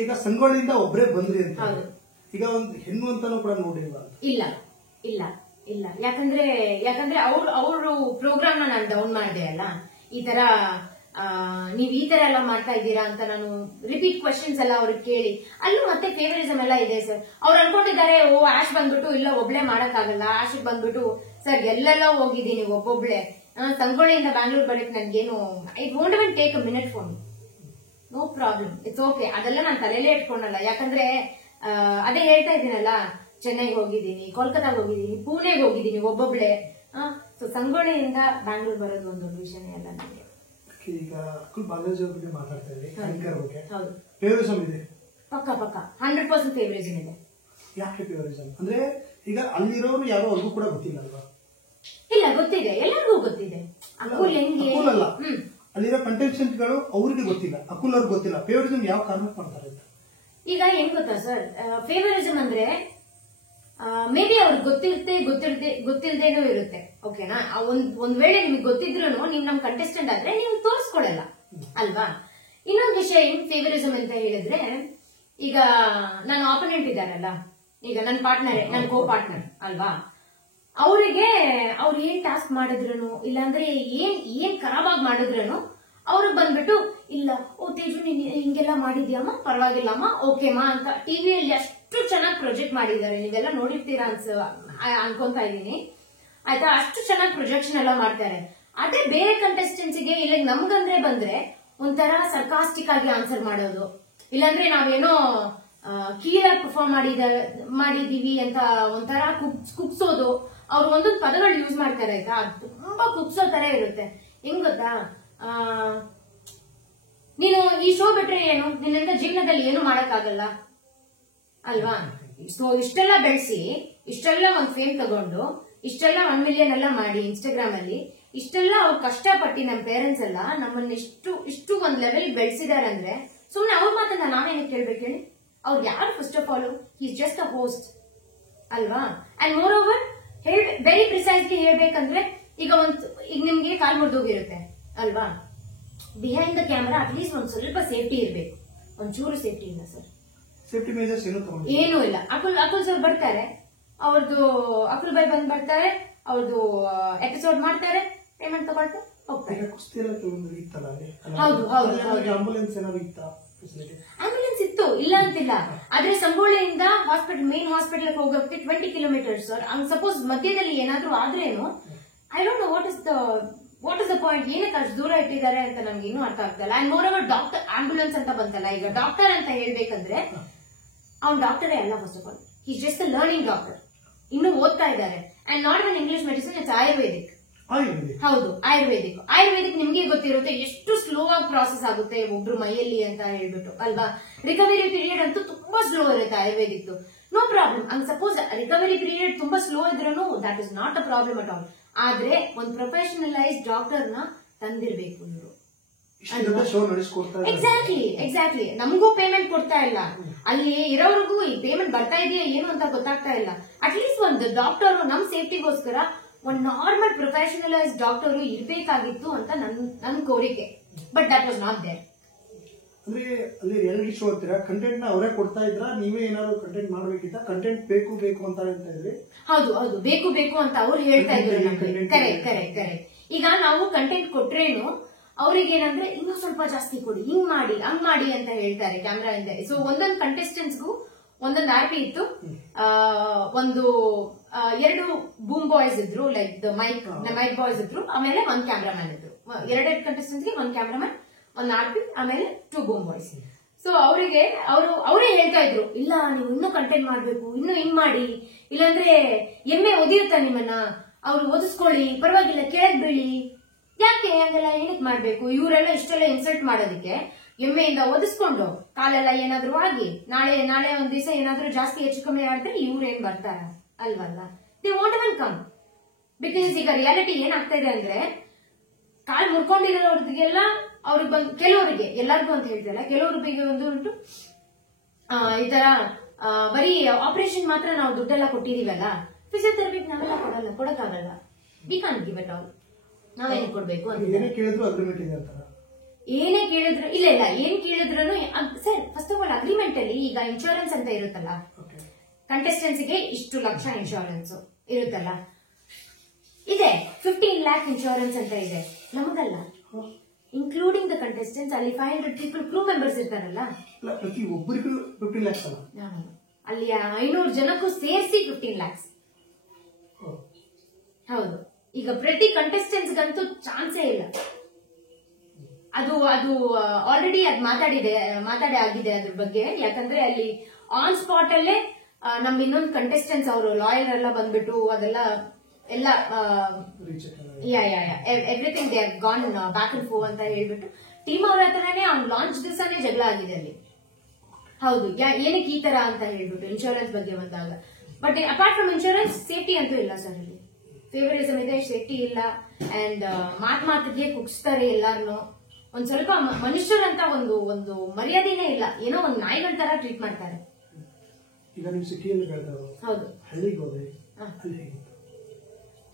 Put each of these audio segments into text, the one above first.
ಈಗ ಸಂಗೊಳ್ಳಿಯಿಂದ ಒಬ್ಬರೇ ಬಂದ್ರಿ ಅಂತ ಈಗ ಒಂದು ಹೆಣ್ಣು ಅಂತಾನೂ ಕೂಡ ನೋಡಿಲ್ವಾ? ಇಲ್ಲ ಇಲ್ಲ ಇಲ್ಲ, ಯಾಕಂದ್ರೆ ಅವ್ರು ಪ್ರೋಗ್ರಾಮ್ ನಾನು ಡೌನ್ ಮಾಡಿದೆ ಅಲ್ಲ, ಈ ತರ ನೀವ್ ಈ ತರ ಎಲ್ಲ ಮಾಡ್ತಾ ಇದ್ದೀರಾ ಅಂತ ನಾನು ರಿಪೀಟ್ ಕ್ವಶನ್ಸ್ ಎಲ್ಲ ಅವ್ರಿಗೆ ಕೇಳಿ, ಅಲ್ಲೂ ಮತ್ತೆ ಫೇವರಿಸಮ್ ಎಲ್ಲ ಇದೆ ಸರ್. ಅವ್ರು ಅನ್ಕೊಂಡಿದ್ದಾರೆ ಓ ಆಶ್ ಬಂದ್ಬಿಟ್ಟು ಇಲ್ಲ ಒಬ್ಳೆ ಮಾಡಕ್ಕಾಗಲ್ಲ, ಆಶ್ ಬಂದ್ಬಿಟ್ಟು ಸರ್ ಎಲ್ಲೆಲ್ಲ ಹೋಗಿದ್ದೀನಿ ಒಬ್ಬೊಬ್ಳೆ, ಸಂಗೊಳ್ಳಿಯಿಂದ ಬ್ಯಾಂಗ್ಳೂರ್ ಬರಕ್ ನನ್ಗೇನು it won't even take a minute for me, no problem, it's okay. ಅದೆಲ್ಲ ನಾನು ತಲೆಯಲ್ಲೇ ಇಟ್ಕೊಂಡಲ್ಲ, ಯಾಕಂದ್ರೆ ಅದೇ ಹೇಳ್ತಾ ಇದ್ದೀನಲ್ಲ, ಚೆನ್ನೈಗೆ ಹೋಗಿದ್ದೀನಿ, ಕೋಲ್ಕತಾಗ ಹೋಗಿದ್ದೀನಿ, ಪುಣೆಗೆ ಹೋಗಿದ್ದೀನಿ ಒಬ್ಬೊಬ್ಳೆ. ಸೊ ಸಂಗೊಳ್ಳಿಯಿಂದ ಬ್ಯಾಂಗ್ಳೂರ್ ಬರೋದು ಒಂದು ದೊಡ್ಡ ವಿಷಯನೇ ಅಲ್ಲ ನನಗೆ. ಈಗ ಅಕುಲ್ ಬಾಲಾಜಿ ಬಗ್ಗೆ ಮಾತಾಡ್ತಾ ಇದ್ರಿ, ಆಂಕರ್ ಬಗ್ಗೆ. ಹೌದು, ಫೇವರಿಸಮ್ ಇದೆ ಪಕ್ಕ 100% ಫೇವರಿಸಮ್ ಇದೆ. ಯಾಕೆ ಫೇವರಿಸಮ್ ಅಂದ್ರೆ ಈಗ ಅಲ್ಲಿರೋರು ಯಾರೋ ಅವ್ರಿಗೂ ಕೂಡ ಗೊತ್ತಿಲ್ಲ ಅಲ್ವಾ? ಇಲ್ಲ, ಗೊತ್ತಿದೆ, ಎಲ್ಲರಿಗೂ ಗೊತ್ತಿದೆ. ಅಕುಲ್ ಹೆಂಗೆ ಅಲ್ಲ, ಅಲ್ಲಿರೋ ಕಂಟೆಸ್ಟೆಂಟ್ ಗಳು ಅವ್ರಿಗೆ ಗೊತ್ತಿಲ್ಲ, ಅಕುಲ್ ಅವ್ರಿಗೆ ಗೊತ್ತಿಲ್ಲ. ಫೇವರಿಸಮ್ ಯಾವ ಕಾರಣಕ್ಕೆ ಮಾಡ್ತಾರೆ ಅಂತ ಈಗ ಹೆಂಗ್ ಗೊತ್ತಾ ಸರ್, ಫೇವರಿಸಮ್ ಅಂದ್ರೆ ಮೇ ಬಿ ಅವ್ರಿಗೆ ಗೊತ್ತಿಲ್ದೇನೂ ಇರುತ್ತೆ, ಓಕೆನಾ? ಒಂದ್ ವೇಳೆ ನಿಮ್ಗೆ ಗೊತ್ತಿದ್ರು ನೀವು ನಮ್ ಕಂಟೆಸ್ಟೆಂಟ್ ಆದ್ರೆ ನೀವು ತೋರಿಸ್ಕೊಡಲ್ಲ ಅಲ್ವಾ? ಇನ್ನೊಂದು ವಿಷಯ ಹೆಂಗ್ ಫೇವರಿಸಮ್ ಅಂತ ಹೇಳಿದ್ರೆ, ಈಗ ನನ್ನ ಆಪೋನೆಂಟ್ ಇದಾರಲ್ಲ, ಈಗ ನನ್ನ ಪಾರ್ಟ್ನರ್, ನನ್ನ ಕೋ ಪಾರ್ಟ್ನರ್ ಅಲ್ವಾ, ಅವರಿಗೆ ಅವ್ರು ಏನ್ ಟಾಸ್ಕ್ ಮಾಡಿದ್ರು, ಇಲ್ಲಾಂದ್ರೆ ಏನ್ ಖರಾಬಾಗಿ ಮಾಡಿದ್ರು, ಅವ್ರಿಗೆ ಬಂದ್ಬಿಟ್ಟು ಇಲ್ಲ ಓ ತೇಜು ನೀನ್ ಹಿಂಗೆಲ್ಲ ಮಾಡಿದ್ಯಮ್ಮ, ಪರವಾಗಿಲ್ಲಮ್ಮ, ಓಕೆಮಾ ಅಂತ ಟಿವಿಯಲ್ಲಿ ಅಷ್ಟು ಚೆನ್ನಾಗಿ ಪ್ರೊಜೆಕ್ಟ್ ಮಾಡಿದ್ದಾರೆ, ನೀವೆಲ್ಲ ನೋಡಿರ್ತೀರಾ ಅನ್ಕೊಂತ ಇದೀನಿ ಆಯ್ತಾ. ಅಷ್ಟು ಚೆನ್ನಾಗಿ ಪ್ರೊಜೆಕ್ಷನ್ ಎಲ್ಲ ಮಾಡ್ತಾರೆ. ಅದೇ ಬೇರೆ ಕಂಟೆಸ್ಟೆಂಟ್ಸ್ ಗೆ ಇಲ್ಲ ನಮ್ಗಂದ್ರೆ ಬಂದ್ರೆ ಒಂಥರ ಸರ್ಕಾಸ್ಟಿಕ್ ಆಗಿ ಆನ್ಸರ್ ಮಾಡೋದು, ಇಲ್ಲಾಂದ್ರೆ ನಾವೇನೋ ಕೀಳಾಗಿ ಪರ್ಫಾರ್ಮ್ ಮಾಡಿದೀವಿ ಅಂತ ಒಂಥರ ಕುಗ್ಸೋದು. ಅವ್ರು ಒಂದೊಂದು ಪದಗಳು ಯೂಸ್ ಮಾಡ್ತಾರೆ ಆಯ್ತಾ, ತುಂಬಾ ಕುಗ್ಸೋ ತರ ಇರುತ್ತೆ. ಹೆಂಗ್ ಗೊತ್ತಾ, ನೀನು ಈ ಶೋ ಬಿಟ್ರೆ ಏನು, ನಿನ್ನಿಂದ ಜೀವನದಲ್ಲಿ ಏನು ಮಾಡಕ್ಕಾಗಲ್ಲ ಅಲ್ವಾ? ಸೊ ಇಷ್ಟೆಲ್ಲ ಬೆಳೆಸಿ, ಇಷ್ಟೆಲ್ಲ ಒಂದ್ ಫೇಮ್ ತಗೊಂಡು, ಇಷ್ಟೆಲ್ಲ 1 ಮಿಲಿಯನ್ ಎಲ್ಲ ಮಾಡಿ ಇನ್ಸ್ಟಾಗ್ರಾಮ್ ಅಲ್ಲಿ, ಇಷ್ಟೆಲ್ಲ ಅವ್ರು ಕಷ್ಟಪಟ್ಟು ನಮ್ಮ ಪೇರೆಂಟ್ಸ್ ಎಲ್ಲ ನಮ್ಮನ್ನ ಇಷ್ಟು ಒಂದ್ ಲೆವೆಲ್ ಬೆಳೆಸಿದಾರೆ ಅಂದ್ರೆ, ಸುಮ್ನೆ ಅವ್ರ ಮಾತನ್ನ ನಾವೇನಕ್ಕೆ ಕೇಳ್ಬೇಕು ಹೇಳಿ? ಅವ್ರು ಯಾರು? First of all is just a host ಅಲ್ವಾ? And moreover very precisely ಹೇಳ್ಬೇಕಂದ್ರೆ, ಈಗ ನಿಮ್ಗೆ ಕಾಲ್ ಮುರಿದೋಗಿರುತ್ತೆ ಅಲ್ವಾ, ಬಿಹೈಂಡ್ ದ ಕ್ಯಾಮರಾ ಅಟ್ಲೀಸ್ಟ್ ಒಂದ್ ಸ್ವಲ್ಪ ಸೇಫ್ಟಿ ಇರ್ಬೇಕು. ಒಂಚೂರು ಸೇಫ್ಟಿ ಇಲ್ಲ ಸರ್, ಸೇಫ್ಟಿ ಮೆಜರ್ಸ್ ಏನೂ ಇಲ್ಲ. ಅಕುಲ್ ಸರ್ ಬರ್ತಾರೆ, ಅವ್ರದ್ದು ಅಕುಲ್ ಬೈ ಬರ್ತಾರೆ, ಅವ್ರದ್ದು ಎಪಿಸೋಡ್ ಮಾಡ್ತಾರೆ, ಪೇಮೆಂಟ್ ತಗೊಳ್ತಾ ಹೋಗ್ತಾರೆ. ಹೌದು ಹೌದು, ಆಂಬುಲೆನ್ಸ್ ಏನಾದ್ರು ಇತ್ತಾ? ಆಂಬುಲೆನ್ಸ್ ಇತ್ತು, ಇಲ್ಲ ಅಂತಿಲ್ಲ. ಆದ್ರೆ ಸಂಗೊಳ್ಳಿಯಿಂದ ಮೇನ್ ಹಾಸ್ಪಿಟಲ್ ಹೋಗೋಕೆ 20 ಕಿಲೋಮೀಟರ್ಸ್. ಸಪೋಸ್ ಮಧ್ಯದಲ್ಲಿ ಏನಾದ್ರೂ ಆದ್ರೇನು, I don't know what is the point, ಏನಕ್ಕೆ ಅಷ್ಟು ದೂರ ಇಟ್ಟಿದ್ದಾರೆ ಅಂತ ನಮ್ಗೆ ಇನ್ನೂ ಅರ್ಥ ಆಗ್ತಲ್ಲ. And moreover doctor ambulance ಅಂತ ಬಂತಲ್ಲ, ಈಗ ಡಾಕ್ಟರ್ ಅಂತ ಹೇಳ್ಬೇಕಂದ್ರೆ ಅವ್ನ್ ಡಾಕ್ಟರೇ ಅಲ್ಲ. First of all is just a learning doctor, ಇನ್ನು ಓದ್ತಾ ಇದ್ದಾರೆ. And not one English medicine, it's Ayurvedic. ಹೌದು, ಆಯುರ್ವೇದಿಕ್ ನಿಮ್ಗೆ ಗೊತ್ತಿರುತ್ತೆ ಎಷ್ಟು ಸ್ಲೋ ಆಗಿ ಪ್ರಾಸೆಸ್ ಆಗುತ್ತೆ ಒಬ್ರು ಮೈಯಲ್ಲಿ ಅಂತ ಹೇಳ್ಬಿಟ್ಟು ಅಲ್ವಾ. ರಿಕವರಿ ಪೀರಿಯಡ್ ಅಂತೂ ತುಂಬಾ ಸ್ಲೋ ಇರುತ್ತೆ ayurvedic. No problem. And suppose recovery period ತುಂಬಾ ಸ್ಲೋ ಇದ್ರೂ that is not a problem at all. ಆದ್ರೆ ಒಂದು ಪ್ರೊಫೆಷನಲೈಸ್ ಡಾಕ್ಟರ್ ನ ತಂದಿರ್ಬೇಕು ಇವರು. ಎಕ್ಸಾಕ್ಟ್ಲಿ. ನಮಗೂ ಪೇಮೆಂಟ್ ಕೊಡ್ತಾ ಇಲ್ಲ, ಅಲ್ಲಿ ಇರೋರ್ಗೂ ಈ ಪೇಮೆಂಟ್ ಬರ್ತಾ ಇದೆಯಾ ಏನು ಅಂತ ಗೊತ್ತಾಗ್ತಾ ಇಲ್ಲ. ಅಟ್ಲೀಸ್ಟ್ ಒಂದು ಡಾಕ್ಟರ್ ನಮ್ ಸೇಫ್ಟಿಗೋಸ್ಕರ ಒಂದು ನಾರ್ಮಲ್ ಪ್ರೊಫೆಷನಲೈಸ್ ಡಾಕ್ಟರ್ ಇರ್ಬೇಕಾಗಿತ್ತು ಅಂತ ನನ್ ಕೋರಿಕೆ. But that was not there. ಅಂದ್ರೆ ಅಲ್ಲಿ ರಿಯಾಲಿಟಿ ಶೋ ಅಂತೀರಾ, ಕಂಟೆಂಟ್ ನ ಅವರೇ ಕೊಡ್ತಾ ಇದ್ರ, ನೀವೇ ಏನಾದ್ರು ಕಂಟೆಂಟ್ ಮಾಡ್ಬೇಕಿತ್ತ? ಕಂಟೆಂಟ್ ಬೇಕು ಅಂತ ಇದ್ರಿ. ಹೌದು ಬೇಕು ಅಂತ ಅವ್ರು ಹೇಳ್ತಾ ಇದ್ರು. ಕರೆಕ್ಟ್. ಈಗ ನಾವು ಕಂಟೆಂಟ್ ಕೊಟ್ರೇನು ಅವ್ರಿಗೆ ಏನಂದ್ರೆ ಇನ್ನೂ ಸ್ವಲ್ಪ ಜಾಸ್ತಿ ಕೊಡಿ, ಹಿಂಗ್ ಮಾಡಿ ಅಂತ ಹೇಳ್ತಾರೆ ಕ್ಯಾಮ್ರಾ ಇಂದ. ಸೊ ಒಂದೊಂದು ಕಂಟೆಸ್ಟೆಂಟ್ಸ್ಗೂ ಒಂದೊಂದು RP ಇತ್ತು. ಒಂದು 2 ಬೂಮ್ ಬಾಯ್ಸ್ ಇದ್ರು, ಲೈಕ್ ದ ಮೈಕ್ ಬಾಯ್ಸ್ ಇದ್ರು, ಆಮೇಲೆ 1 ಕ್ಯಾಮ್ರಾಮನ್ ಇದ್ರು. 2 ಕಂಟೆಸ್ಟೆಂಟ್ಸ್ಗೆ 1 ಕ್ಯಾಮ್ರಾಮನ್, 1 RP, ಆಮೇಲೆ 2 ಬೂಮ್ ಬಾಯ್ಸ್. ಸೊ ಅವರೇ ಹೇಳ್ತಾ ಇದ್ರು, ಇಲ್ಲ ನೀವು ಇನ್ನೂ ಕಂಟೆಂಟ್ ಮಾಡ್ಬೇಕು, ಇನ್ನೂ ಹಿಂಗ್ ಮಾಡಿ, ಇಲ್ಲಾಂದ್ರೆ ಎಮ್ಮೆ ಒದಿರುತ್ತಾ ನಿಮ್ಮನ್ನ, ಅವ್ರು ಓದಿಸ್ಕೊಳ್ಳಿ, ಪರವಾಗಿಲ್ಲ ಕೆಳಗ್ ಬೀಳಿ. ಯಾಕೆ ಹಂಗೆಲ್ಲ ಏನಕ್ಕೆ ಮಾಡ್ಬೇಕು? ಇವರೆಲ್ಲ ಇಷ್ಟೆಲ್ಲ ಇನ್ಸಲ್ಟ್ ಮಾಡೋದಕ್ಕೆ ಎಮ್ಮೆಯಿಂದ ಒದಿಸ್ಕೊಂಡು ಕಾಲೆಲ್ಲ ಏನಾದ್ರು ಆಗಿ ನಾಳೆ ಒಂದ್ ದಿವಸ ಏನಾದ್ರು ಜಾಸ್ತಿ ಹೆಚ್ಚು ಕಮ್ಮಿ ಆದ್ರೆ ಇವ್ರೇನ್ ಬರ್ತಾರ ಅಲ್ವಲ್ಲ? They want even come. Because ಈಗ ರಿಯಾಲಿಟಿ ಏನಾಗ್ತಾ ಇದೆ ಅಂದ್ರೆ, ಕಾಲ್ ಮುರ್ಕೊಂಡಿರೋರ್ಗೆಲ್ಲ ಅವ್ರಿಗೆ ಬಂದು, ಕೆಲವರಿಗೆ, ಎಲ್ಲರಿಗೂ ಅಂತ ಹೇಳ್ತಾರೆ, ಕೆಲವರಿಗೆ ಒಂದು ಉಂಟು ಈ ತರ ಬರೀ ಆಪರೇಷನ್ ಮಾತ್ರ ನಾವು ದುಡ್ಡೆಲ್ಲ ಕೊಟ್ಟಿದೀವಲ್ಲ, ಫಿಸಿಯೋಥೆರಪಿಗೆ ನಾವೆಲ್ಲ ಕೊಡಕ್ಕಾಗಲ್ಲ. We can't give it all. ನಾವೇನ್ ಕೊಡ್ಬೇಕು ಅಂತ ಕೇಳಿದ್ರು ಅಗ್ರಿಮೆಂಟ್ ಇದೆ ಅಂತಾರ. ಏನೇ ಕೇಳಿದ್ರು ಇಲ್ಲ ಇಲ್ಲ ಏನ್ ಕೇಳಿದ್ರು sir first of all agreement ಅಲ್ಲಿ ಈಗ ಇನ್ಶೂರೆನ್ಸ್ ಅಂತ ಇರುತ್ತಲ್ಲ, ಕಂಟೆಸ್ಟೆಂಟ್ಸ್ ಗೆ ಇಷ್ಟು ಲಕ್ಷ ಇನ್ಶೂರೆನ್ಸ್ ಇರುತ್ತಲ್ಲ, ಇದೆ 15 lakh ಇನ್ಶೂರೆನ್ಸ್ ಅಂತ ಇದೆ. ನಮಗಲ್ಲ, ಇನ್ಕ್ಲೂಡಿಂಗ್ ದ ಕಂಟೆಸ್ಟೆಂಟ್ಸ್ ಅಲ್ಲಿ 500 ಪೀಪಲ್ ಕ್ರೂ ಮೆಂಬರ್ಸ್ ಇರ್ತಾರಲ್ಲ, ಪ್ರತಿ ಒಬ್ಬರಿಗೂ 15 lakhs ಅಲ್ಲ, ಅಲ್ಲಿ 500 ಜನಕ್ಕೂ ಸೇರಿಸಿ 15 lakhs. ಹೌದು. ಈಗ ಪ್ರತಿ ಕಂಟೆಸ್ಟೆಂಟ್ಸ್ ಗಂತೂ ಚಾನ್ಸೇ ಇಲ್ಲ. ಅದು ಅದು ಆಲ್ರೆಡಿ ಅದು ಮಾತಾಡಿ ಆಗಿದೆ ಅದ್ರ ಬಗ್ಗೆ. ಯಾಕಂದ್ರೆ ಅಲ್ಲಿ ಆನ್ ಸ್ಪಾಟ್ ಅಲ್ಲೇ ನಮ್ ಇನ್ನೊಂದು ಕಂಟೆಸ್ಟೆಂಟ್ಸ್ ಅವರು ಲಾಯರ್ ಎಲ್ಲ ಬಂದ್ಬಿಟ್ಟು ಅದೆಲ್ಲ ಎಲ್ಲ everything they have gone back and four ಅಂತ ಹೇಳ್ಬಿಟ್ಟು ಟೀಮ್ ಅವ್ರ ಹತ್ರನೇ ಅವ್ನ್ ಲಾಂಚ್ ದಿವಸನೇ ಜಗಳ ಆಗಿದೆ ಅಲ್ಲಿ. ಹೌದು, ಏನಕ್ಕೆ ಈ ತರ ಅಂತ ಹೇಳ್ಬಿಟ್ಟು ಇನ್ಶೂರೆನ್ಸ್ ಬಗ್ಗೆ ಬಂದಾಗ. But apart from insurance safety ಅಂತೂ ಇಲ್ಲ ಸರ್ ಅಲ್ಲಿ. ಫೇವರಿಸಮ್ ಇದೆ, ಸೇಫ್ಟಿ ಇಲ್ಲ, ಅಂಡ್ ಮಾತಿಗೆ ಕುಗ್ಸ್ತಾರೆ ಎಲ್ಲಾರನು. ಒಂದ್ ಸ್ವಲ್ಪ ಮನುಷ್ಯರಂತ ಒಂದು ಮರ್ಯಾದೆನೇ ಇಲ್ಲ, ಏನೋ ಒಂದ್ ನಾಯಿಗಳ ತರ ಟ್ರೀಟ್ ಮಾಡ್ತಾರೆ. ಈಗ ನೀವು ಸಿಟಿಯಲ್ಲಿ ಹೌದು, ಹಳ್ಳಿಗೆ ಹೋದ್ರೆ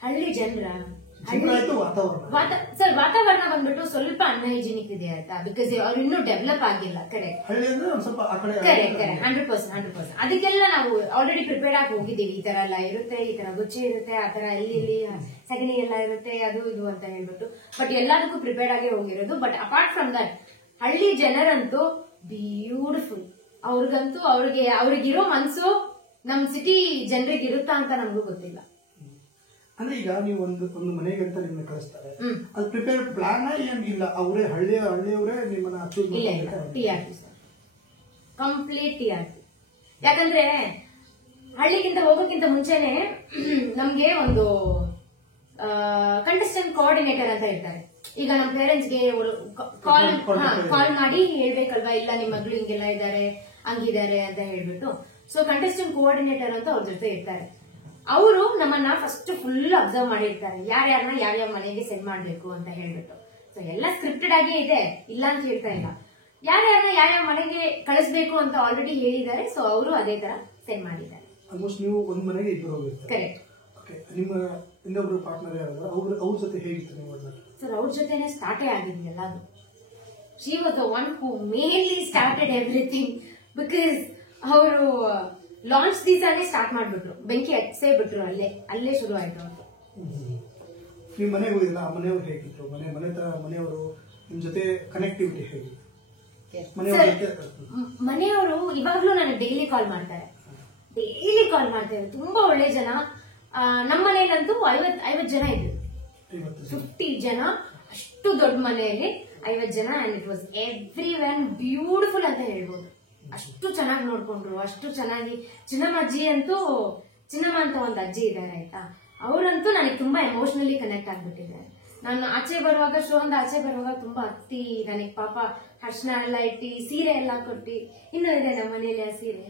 ಹಳ್ಳಿ ಜನರ ವಾತಾವರಣ ಸರ್ ವಾತಾವರಣ ಬಂದ್ಬಿಟ್ಟು ಸ್ವಲ್ಪ ಅನ್ಹೈಜಿನಿಕ್ ಇದೆ ಆಯ್ತಾ, ಬಿಕಾಸ್ ಅವ್ರು ಇನ್ನೂ ಡೆವಲಪ್ ಆಗಿಲ್ಲ. Correct correct 100%. ಅದಕ್ಕೆಲ್ಲ ನಾವು ಆಲ್ರೆಡಿ ಪ್ರಿಪೇರ್ ಆಗಿ ಹೋಗಿದ್ದೀವಿ. ಈ ತರ ಎಲ್ಲ ಇರುತ್ತೆ, ಈ ತರ ಗುಚ್ಚೆ ಇರುತ್ತೆ, ಆ ತರ ಇಲ್ಲಿ ಸಗಣಿ ಎಲ್ಲ ಇರುತ್ತೆ, ಅದು ಇದು ಅಂತ ಹೇಳ್ಬಿಟ್ಟು. ಬಟ್ ಎಲ್ಲದಕ್ಕೂ ಪ್ರಿಪೇರ್ ಆಗಿ ಹೋಗಿರೋದು. ಬಟ್ ಅಪಾರ್ಟ್ ಫ್ರಮ್ ದಟ್ ಹಳ್ಳಿ ಜನರಂತೂ ಬ್ಯೂಟಿಫುಲ್. ಅವ್ರಿಗಂತೂ ಅವ್ರಿಗಿರೋ ಮನ್ಸು ನಮ್ ಸಿಟಿ ಜನರಿಗೆ ಇರುತ್ತಾ ಅಂತ ನಮಗೂ ಗೊತ್ತಿಲ್ಲ. ಅಂದ್ರೆ ಈಗ ನೀವು ಒಂದು ಮನೆಗೆ ಅಂತ ನಿಮ್ಮನ್ನ ಕಳಿಸ್ತಾರೆ, ಅದು ಪ್ರಿಪೇರ್ ಪ್ಲಾನ್ ಇಲ್ಲ, ಅವರೇ ಹಳ್ಳಿಯವರೇ ನಿಮ್ಮನ್ನ choose TRP sir, complete TRP. ಯಾಕಂದ್ರೆ ಹಳ್ಳಿಗಿಂತ ಹೋಗೋಕ್ಕಿಂತ ಮುಂಚೆನೆ ನಮ್ಗೆ ಒಂದು ಕಂಟೆಸ್ಟೆಂಟ್ ಕೋಆರ್ಡಿನೇಟರ್ ಅಂತ ಇರ್ತಾರೆ. ಈಗ ನಮ್ಮ ಪೇರೆಂಟ್ಸ್ಗೆ ಕಾಲ್ ಮಾಡಿ ಹೇಳ್ಬೇಕಲ್ವಾ, ಇಲ್ಲ ನಿಮ್ಮ ಮಗಳು ಹಿಂಗೆಲ್ಲ ಇದ್ದಾರೆ ಹಂಗಿದ್ದಾರೆ ಅಂತ ಹೇಳ್ಬಿಟ್ಟು. ಸೊ ಕಂಟೆಸ್ಟೆಂಟ್ ಕೋಆರ್ಡಿನೇಟರ್ ಅಂತ ಅವ್ರ ಜೊತೆ ಇರ್ತಾರೆ. ಅವರು ನಮ್ಮನ್ನ ಫಸ್ಟ್ ಫುಲ್ ಅಬ್ಸರ್ವ್ ಮಾಡಿರ್ತಾರೆ, ಯಾರ್ಯಾರನ್ನ ಯಾವ್ಯಾವ ಮನೆಗೆ ಸೆಂಡ್ ಮಾಡ್ಬೇಕು ಅಂತ ಹೇಳ್ಬಿಟ್ಟು. ಸೊ ಎಲ್ಲ ಸ್ಕ್ರಿಪ್ಟೆಡ್ ಆಗೇ ಇದೆ, ಇಲ್ಲ ಅಂತ ಹೇಳ್ತಾ ಇಲ್ಲ. ಯಾರ್ಯಾರನ್ನ ಯಾವ್ಯಾವ ಮನೆಗೆ ಕಳಿಸ್ಬೇಕು ಅಂತ ಆಲ್ರೆಡಿ ಹೇಳಿದ್ದಾರೆ. ಸೊ ಅವರು ಅದೇ ತರ ಸೆಂಡ್ ಮಾಡಿದ್ದಾರೆ. ಆಲ್ಮೋಸ್ಟ್ ನೀವು ಒಂದ್ ಮನೆಗೆ ಇಬ್ಬರು ಹೋಗಿರ್ತಾರೆ. ಕರೆಕ್ಟ್. ನಿಮ್ಮ ಇನ್ನೊಬ್ರು ಪಾರ್ಟ್ನರ್ ಯಾರಾದ್ರು ಅವ್ರ ಜೊತೆ ಹೇಗಿತ್ತು ನೀವು? ಸರ್ ಅವ್ರ ಜೊತೆನೆ ಸ್ಟಾರ್ಟೇ ಆಗಿದ್ದಿಲ್ಲ ಅದು. She was the one who mainly started everything. Because ಅವರು ಲಾಂಚ್ ದಿವಸನೇ ಸ್ಟಾರ್ಟ್ ಮಾಡ್ಬಿಟ್ರು, ಬೆಂಕಿ ಹಚ್ಚೇ ಬಿಟ್ರು, ಅಲ್ಲೇ ಶುರು ಆಯ್ತು ಅಂತ. ನೀವು ಮನೆಗೆ ಹೋಗಿಲ್ಲ, ಮನೆಯವ್ರು ಹೇಗಿದ್ರು? ಮನೆಯವರು ನಿಮ್ ಜೊತೆ ಕನೆಕ್ಟಿವಿಟಿ ಹೇಗೆ? ಮನೆಯವರು ಇವಾಗ್ಲೂ ನನಗೆ ಡೈಲಿ ಕಾಲ್ ಮಾಡ್ತಾರೆ, ತುಂಬಾ ಒಳ್ಳೆ ಜನ. ನಮ್ಮ ಮನೆಯಲ್ಲಂತೂ 50 ಜನ ಇದ್ರು, 50 ಜನ, ಅಷ್ಟು ದೊಡ್ಡ ಮನೆಯಲ್ಲಿ 50 ಜನ. And it was every one beautiful ಅಂತ ಹೇಳ್ಬೋದು. ಅಷ್ಟು ಚೆನ್ನಾಗಿ ನೋಡ್ಕೊಂಡ್ರು, ಅಷ್ಟು ಚೆನ್ನಾಗಿ. ಚಿನ್ನಮ್ಮ ಅಂತ ಒಂದು ಅಜ್ಜಿ ಇದ್ದಾರೆ ಆಯ್ತಾ, ಅವರಂತೂ ನನಗೆ ತುಂಬಾ ಎಮೋಷನಲಿ ಕನೆಕ್ಟ್ ಆಗ್ಬಿಟ್ಟಿದ್ದಾರೆ. ನಾನು ಆಚೆ ಬರುವಾಗ ತುಂಬಾ ಹತ್ತಿ ನನಗೆ ಪಾಪ ಅರ್ಶನ ಎಲ್ಲ ಇಟ್ಟಿ, ಸೀರೆ ಎಲ್ಲ ಕೊಟ್ಟಿ, ಇನ್ನೂ ಇದೆ ನಮ್ಮ ಮನೇಲಿ ಆ ಸೀರೆ.